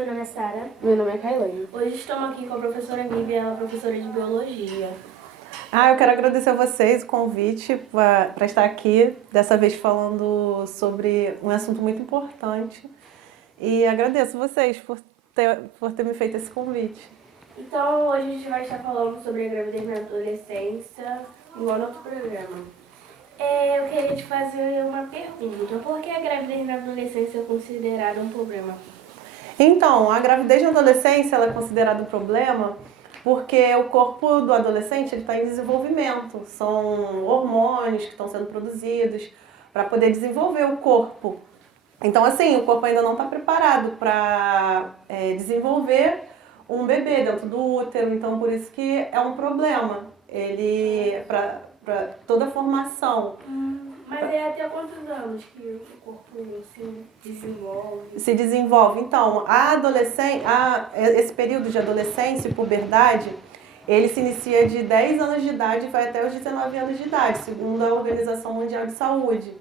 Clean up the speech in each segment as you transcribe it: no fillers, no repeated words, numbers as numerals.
Meu nome é Sara. Meu nome é Kailane. Hoje estamos aqui com a professora Nívia, ela é professora de Biologia. Eu quero agradecer a vocês o convite para estar aqui, dessa vez falando sobre um assunto muito importante. E agradeço vocês por ter me feito esse convite. Então, hoje a gente vai estar falando sobre a gravidez na adolescência, igual no outro programa. Eu queria te fazer uma pergunta. Por que a gravidez na adolescência é considerada um problema? Então, a gravidez na adolescência ela é considerada um problema porque o corpo do adolescente está em desenvolvimento. São hormônios que estão sendo produzidos para poder desenvolver o corpo. Então, assim, o corpo ainda não está preparado para desenvolver um bebê dentro do útero. Então, por isso que é um problema. Ele, para toda a formação. Mas é até quantos anos que o corpo se desenvolve? Se desenvolve. Então, esse período de adolescência e puberdade, ele se inicia de 10 anos de idade e vai até os 19 anos de idade, segundo a Organização Mundial de Saúde.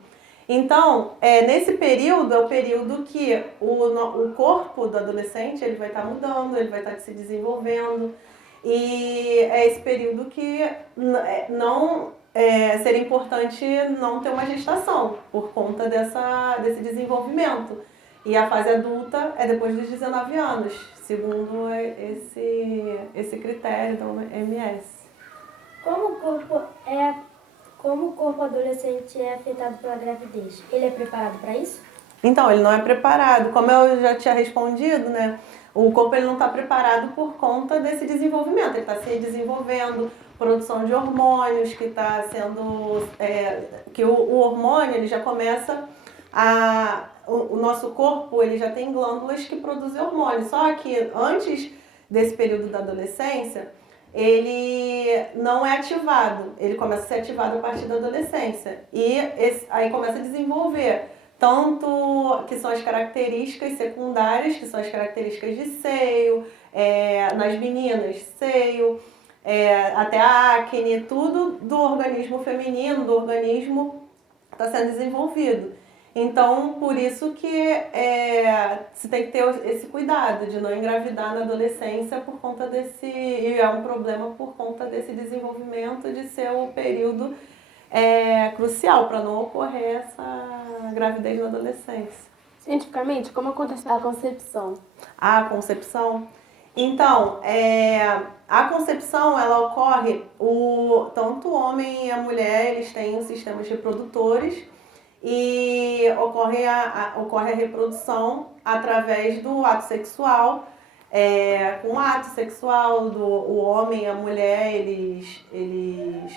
Então, nesse período, é o período que o corpo do adolescente ele vai estar mudando, ele vai estar se desenvolvendo. E é esse período que seria importante não ter uma gestação por conta desse desenvolvimento. E a fase adulta é depois dos 19 anos, segundo esse critério da OMS. Como o corpo adolescente é afetado pela gravidez? Ele é preparado para isso? Então, ele não é preparado. Como eu já tinha respondido, né? O corpo ele não está preparado por conta desse desenvolvimento. Ele está se desenvolvendo, produção de hormônios, que está sendo... que o hormônio ele já começa a... O nosso corpo ele já tem glândulas que produzem hormônios. Só que antes desse período da adolescência, ele não é ativado. Ele começa a ser ativado a partir da adolescência. E aí começa a desenvolver tanto que são as características secundárias, que são as características de seio, nas meninas, seio, até a acne, tudo do organismo feminino, do organismo está sendo desenvolvido. Então, por isso que se tem que ter esse cuidado de não engravidar na adolescência por conta e é um problema por conta desse desenvolvimento de ser o período crucial para não ocorrer essa gravidez na adolescência. Cientificamente, como acontece a concepção? A concepção? Então, a concepção ela ocorre, tanto o homem e a mulher eles têm os sistemas reprodutores e ocorre a reprodução através do ato sexual. Com o ato sexual o homem e a mulher, eles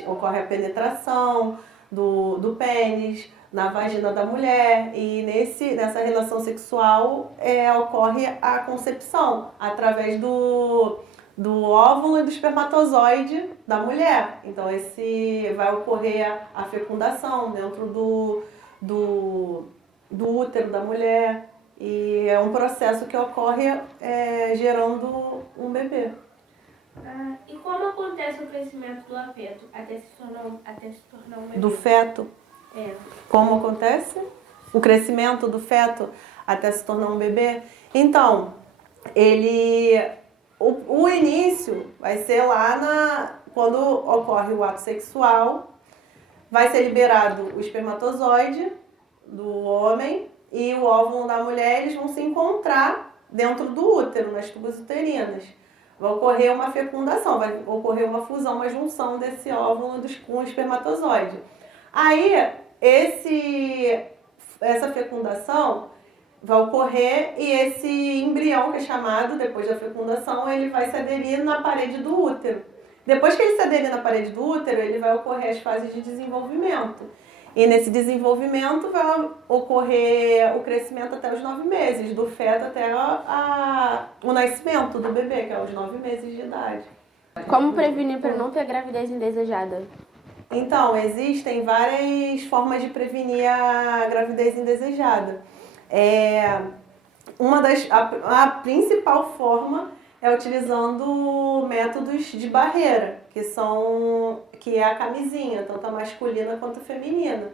ocorre a penetração do pênis na vagina da mulher e nessa relação sexual ocorre a concepção através do óvulo e do espermatozoide da mulher. Então vai ocorrer a fecundação dentro do útero da mulher. E é um processo que ocorre gerando um bebê. E como acontece o crescimento do feto até se tornar um bebê? Do feto? Como acontece? O crescimento do feto até se tornar um bebê? Então, o início vai ser lá quando ocorre o ato sexual, vai ser liberado o espermatozoide do homem e o óvulo da mulher, eles vão se encontrar dentro do útero, nas tubas uterinas. Vai ocorrer uma fecundação, vai ocorrer uma fusão, uma junção desse óvulo com o espermatozoide. Aí, essa fecundação vai ocorrer e esse embrião, que é chamado, depois da fecundação, ele vai se aderir na parede do útero. Depois que ele se aderir na parede do útero, ele vai ocorrer as fases de desenvolvimento. E nesse desenvolvimento vai ocorrer o crescimento até os 9 meses, do feto até o nascimento do bebê, que é os 9 meses de idade. Como prevenir para não ter gravidez indesejada? Então, existem várias formas de prevenir a gravidez indesejada. A principal forma é utilizando métodos de barreira, que é a camisinha, tanto a masculina quanto a feminina.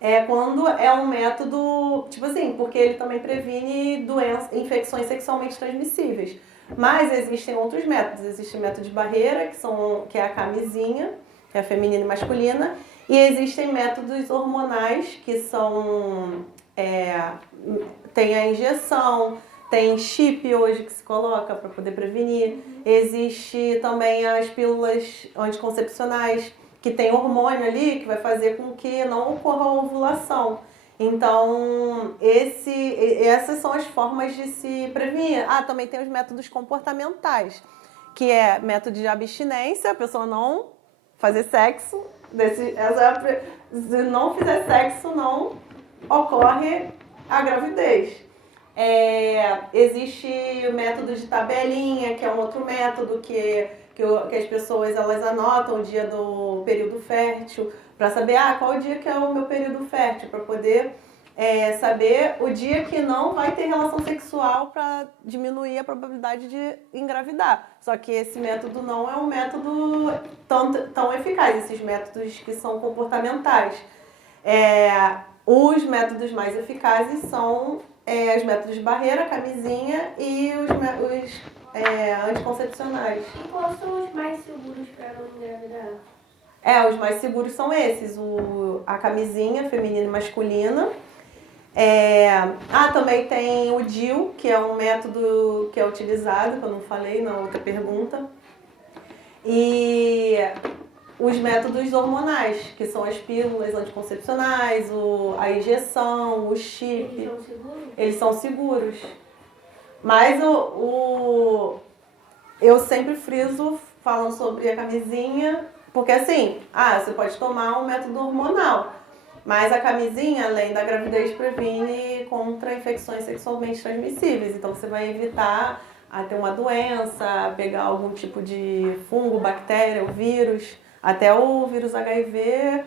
é quando é um método, tipo assim, porque ele também previne infecções sexualmente transmissíveis. Mas existem outros métodos. Existe o método de barreira, que é a camisinha, que é a feminina e masculina. E existem métodos hormonais, que são... tem a injeção, tem chip hoje que se coloca para poder prevenir. Existe também as pílulas anticoncepcionais, que tem hormônio ali, que vai fazer com que não ocorra a ovulação. Então, essas são as formas de se prevenir. Ah, também tem os métodos comportamentais, que é método de abstinência, a pessoa não fazer sexo. Se não fizer sexo, não ocorre a gravidez. Existe o método de tabelinha, que é um outro método que as pessoas elas anotam o dia do período fértil para saber qual o dia que é o meu período fértil, para poder saber o dia que não vai ter relação sexual para diminuir a probabilidade de engravidar. Só que esse método não é um método tão eficaz, esses métodos que são comportamentais. Os métodos mais eficazes são os métodos de barreira, camisinha e os anticoncepcionais. E quais são os mais seguros para não engravidar? Os mais seguros são esses, a camisinha feminina e masculina. Também tem o DIU, que é um método que é utilizado, que eu não falei na outra pergunta. E os métodos hormonais, que são as pílulas anticoncepcionais, a injeção, o chip. Eles são seguros? Eles são seguros. Mas eu sempre friso falando sobre a camisinha, porque assim, você pode tomar um método hormonal, mas a camisinha, além da gravidez, previne contra infecções sexualmente transmissíveis. Então você vai evitar ter uma doença, pegar algum tipo de fungo, bactéria, ou vírus, até o vírus HIV,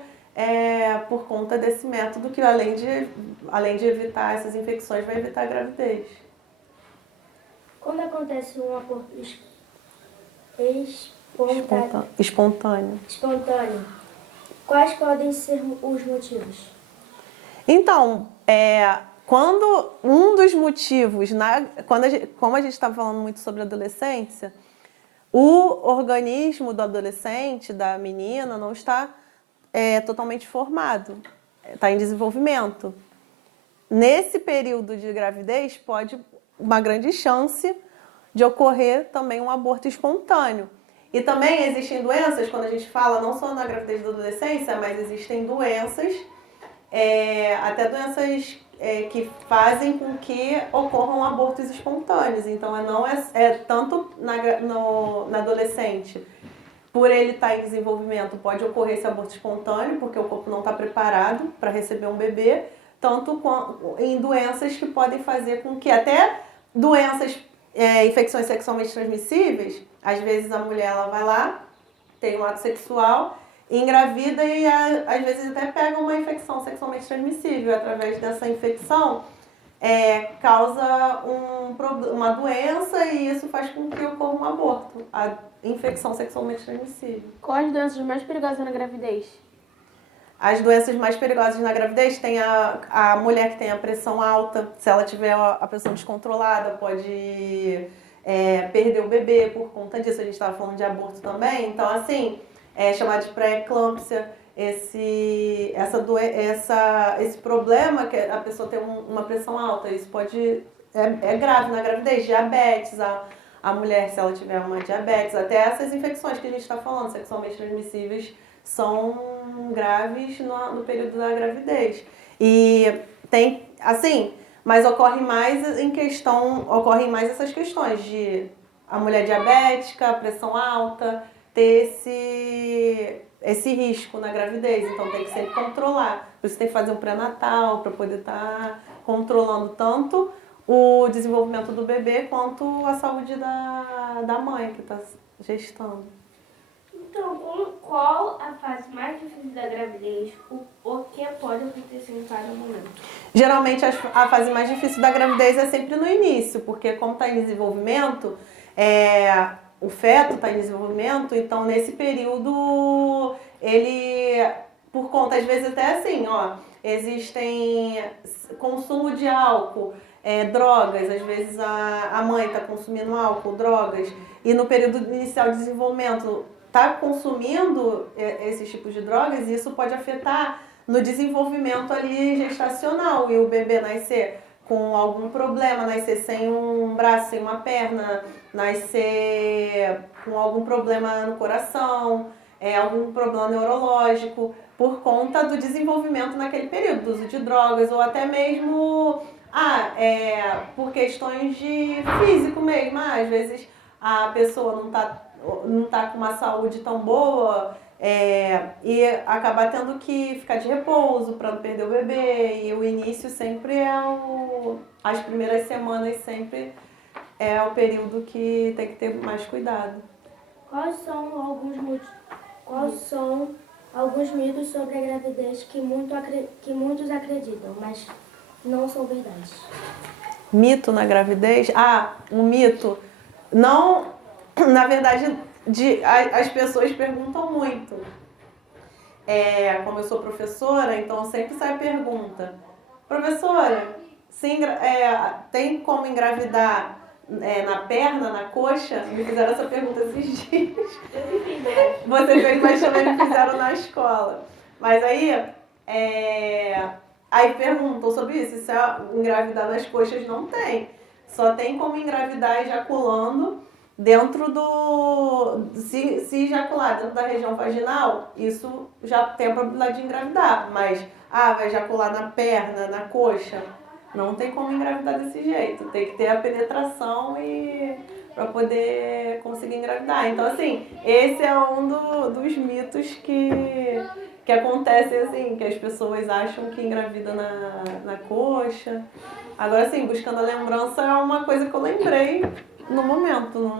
por conta desse método que além de evitar essas infecções, vai evitar a gravidez. Quando acontece um aborto Espontâneo. Quais podem ser os motivos? Então, quando um dos motivos, como a gente está falando muito sobre adolescência, o organismo do adolescente, da menina, não está totalmente formado, está em desenvolvimento. Nesse período de gravidez, pode uma grande chance de ocorrer também um aborto espontâneo. E também existem doenças, quando a gente fala não só na gravidez da adolescência, mas existem doenças, até doenças que fazem com que ocorram abortos espontâneos. Então, não é tanto na adolescente, por ele estar em desenvolvimento, pode ocorrer esse aborto espontâneo, porque o corpo não está preparado para receber um bebê, tanto em doenças que podem fazer com que até doenças, infecções sexualmente transmissíveis, às vezes a mulher ela vai lá, tem um ato sexual, engravida e às vezes até pega uma infecção sexualmente transmissível. Através dessa infecção, causa uma doença e isso faz com que ocorra um aborto, a infecção sexualmente transmissível. Quais as doenças mais perigosas na gravidez? As doenças mais perigosas na gravidez tem a mulher que tem a pressão alta. Se ela tiver a pressão descontrolada, pode perder o bebê por conta disso. A gente estava falando de aborto também. Então, assim, é chamado de pré-eclâmpsia. Esse problema que a pessoa tem uma pressão alta, isso pode... É grave na gravidez. Diabetes, a mulher, se ela tiver uma diabetes, até essas infecções que a gente está falando, sexualmente transmissíveis, são graves no período da gravidez. E tem, assim, mas ocorrem mais essas questões de a mulher diabética, pressão alta, ter esse risco na gravidez. Então tem que sempre controlar. Por isso tem que fazer um pré-natal para poder estar controlando tanto o desenvolvimento do bebê quanto a saúde da mãe que está gestando. Então, qual a fase mais difícil da gravidez? O que pode acontecer em cada momento? Geralmente a fase mais difícil da gravidez é sempre no início, porque como está em desenvolvimento, o feto está em desenvolvimento, então nesse período ele, por conta, às vezes até assim, existem consumo de álcool, drogas, às vezes a mãe está consumindo álcool, drogas, e no período inicial de desenvolvimento está consumindo esses tipos de drogas, e isso pode afetar no desenvolvimento ali gestacional, e o bebê nascer com algum problema, nascer sem um braço, sem uma perna, nascer com algum problema no coração, algum problema neurológico, por conta do desenvolvimento naquele período, do uso de drogas, ou até mesmo por questões de físico mesmo. Às vezes a pessoa não tá com uma saúde tão boa, e acabar tendo que ficar de repouso para não perder o bebê. E o início sempre as primeiras semanas sempre é o período que tem que ter mais cuidado. Quais são alguns mitos sobre a gravidez que muitos acreditam, mas não são verdade? Mito na gravidez? Um mito. Não, na verdade, as pessoas perguntam muito. Como eu sou professora, então sempre sai a pergunta: professora, tem como engravidar na perna, na coxa? Me fizeram essa pergunta esses dias. Você fez, mas também me fizeram na escola. Mas aí perguntam sobre isso. Se engravidar nas coxas, não tem. Só tem como engravidar ejaculando dentro se ejacular dentro da região vaginal, isso já tem a probabilidade de engravidar. Mas, vai ejacular na perna, na coxa, não tem como engravidar desse jeito. Tem que ter a penetração para poder conseguir engravidar. Então, assim, esse é um dos mitos que acontece, assim, que as pessoas acham que engravida na coxa. Agora, assim, buscando a lembrança é uma coisa que eu lembrei no momento.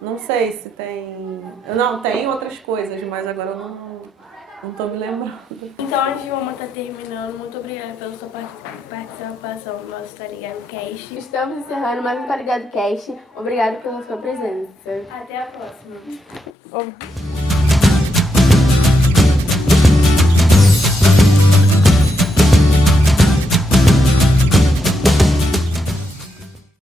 Não sei se tem... Não, tem outras coisas, mas agora eu não tô me lembrando. Então a Gilma tá terminando. Muito obrigada pela sua participação no nosso Tá Ligado Cast. Estamos encerrando mais um Tá Ligado Cast. Obrigado pela sua presença. Até a próxima.